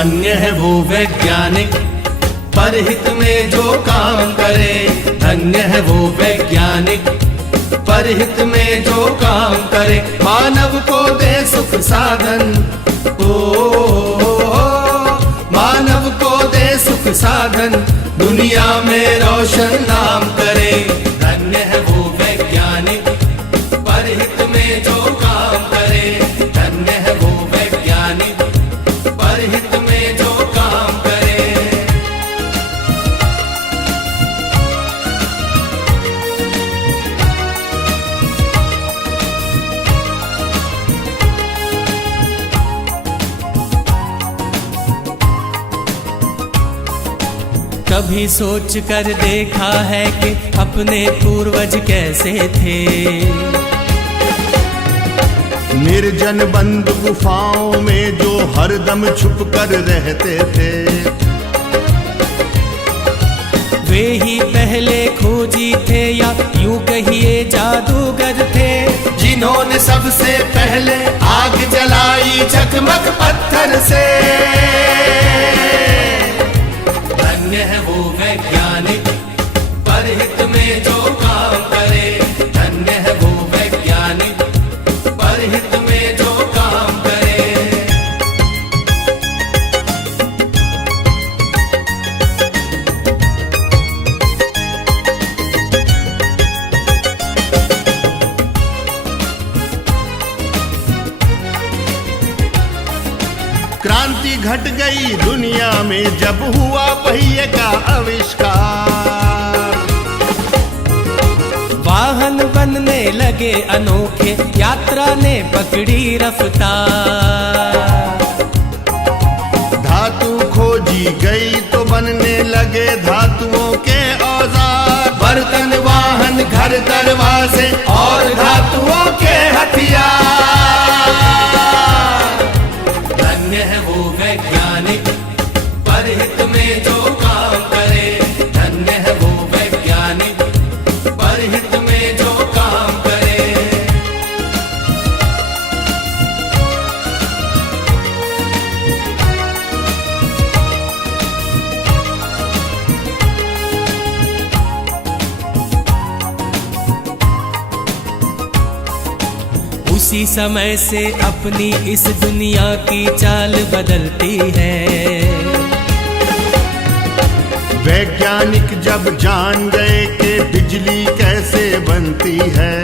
धन्य है वो वैज्ञानिक परहित में जो काम करे। धन्य है वो वैज्ञानिक परहित में जो काम करे। मानव को दे सुख साधन, ओ मानव को दे सुख साधन, दुनिया में रोशन नाम करे। धन्य है वो वैज्ञानिक परहित में जो काम करे। धन्य है वो वैज्ञानिक परहित में जो काम करे। कभी सोच कर देखा है कि अपने पूर्वज कैसे थे। निर्जन बंद गुफाओं में जो हरदम छुप कर रहते थे। वे ही पहले खोजी थे या यूं कहिए जादूगर थे, जिन्होंने सबसे पहले आग जलाई चकमक पत्थर से। धन्य है वो वैज्ञानिक परहित में जो काम करे। धन्य है वो वैज्ञानिक परहित में जो काम करे। क्रांति घट गई दुनिया में जब हुआ पहिए का आविष्कार। वाहन बनने लगे अनोखे, यात्रा ने पकड़ी रफ्तार। धातु खोजी गई तो बनने लगे धातुओं के औजार। बर्तन वाहन घर दरवाजे और धातुओं के हथियार। धन्य है वो वैज्ञानिक परहित में जो काम करे। धन्य है वो वैज्ञानिक परहित में जो काम करे। उसी समय से अपनी इस दुनिया की चाल बदलती है। वैज्ञानिक जब जान गए कि बिजली कैसे बनती है।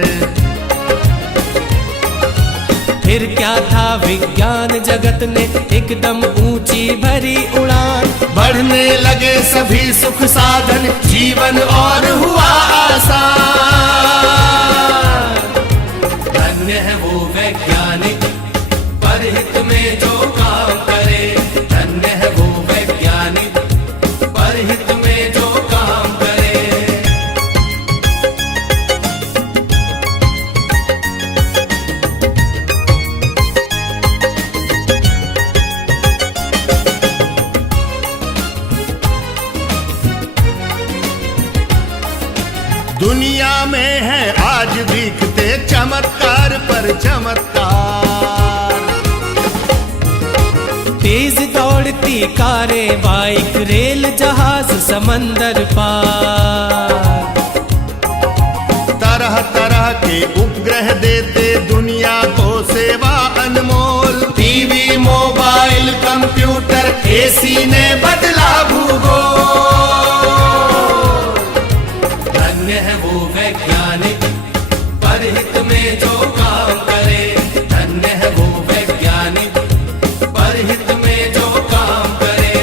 फिर क्या था, विज्ञान जगत ने एकदम ऊंची भरी उड़ान। बढ़ने लगे सभी सुख साधन, जीवन और हुआ आसान। धन्य है वो वैज्ञानिक परहित में जो काम करे। धन्य है वो वैज्ञानिक परहित में जो काम करे। दुनिया में है आज दिखते चमत्कार पर चमत्कार। तेज दौड़ती कारें, बाइक, रेल, जहाज, समंदर पार। तरह तरह के उपग्रह देते दुनिया को सेवा अनमोल। टीवी, मोबाइल, कंप्यूटर, एसी ने बदला भूगोल। धन्य है वो वैज्ञानिक परहित में जो काम करे। धन्य है वो वैज्ञानिक परहित में जो काम करे।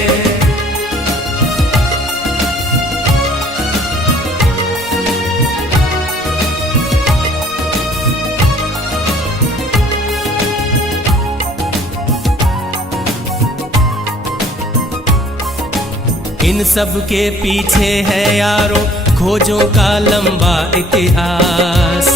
इन सब के पीछे है यारो खोजों का लंबा इतिहास।